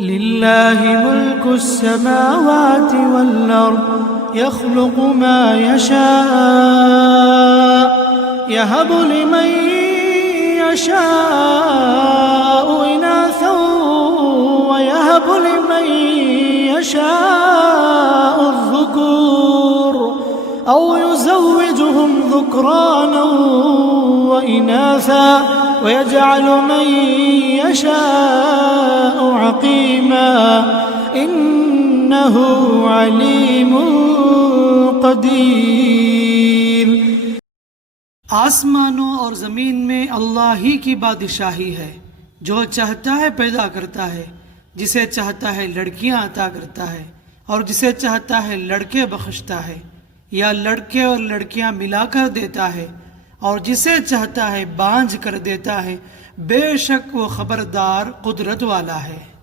लिल्लाहि मुल्कुस समावाति वल अर्द यख्लुकु मा यशा यहबु लिमन यशाउ इनासा व यहबु लिमन यशाउ ज़ुकुर औ युज़व्विजुहुम ज़ुक्राना व इनासा व यजअलु मन यशाउ अक़ीमा इन्नहु अलीमुन क़दीर। आसमानों और ज़मीन में अल्लाह ही की बादशाही है। जो चाहता है पैदा करता है, जिसे चाहता है लड़कियां अता करता है और जिसे चाहता है लड़के बख्शता है, या लड़के और लड़कियां मिलाकर देता है और जिसे चाहता है बांझ कर देता है। बेशक वो खबरदार कुदरत वाला है।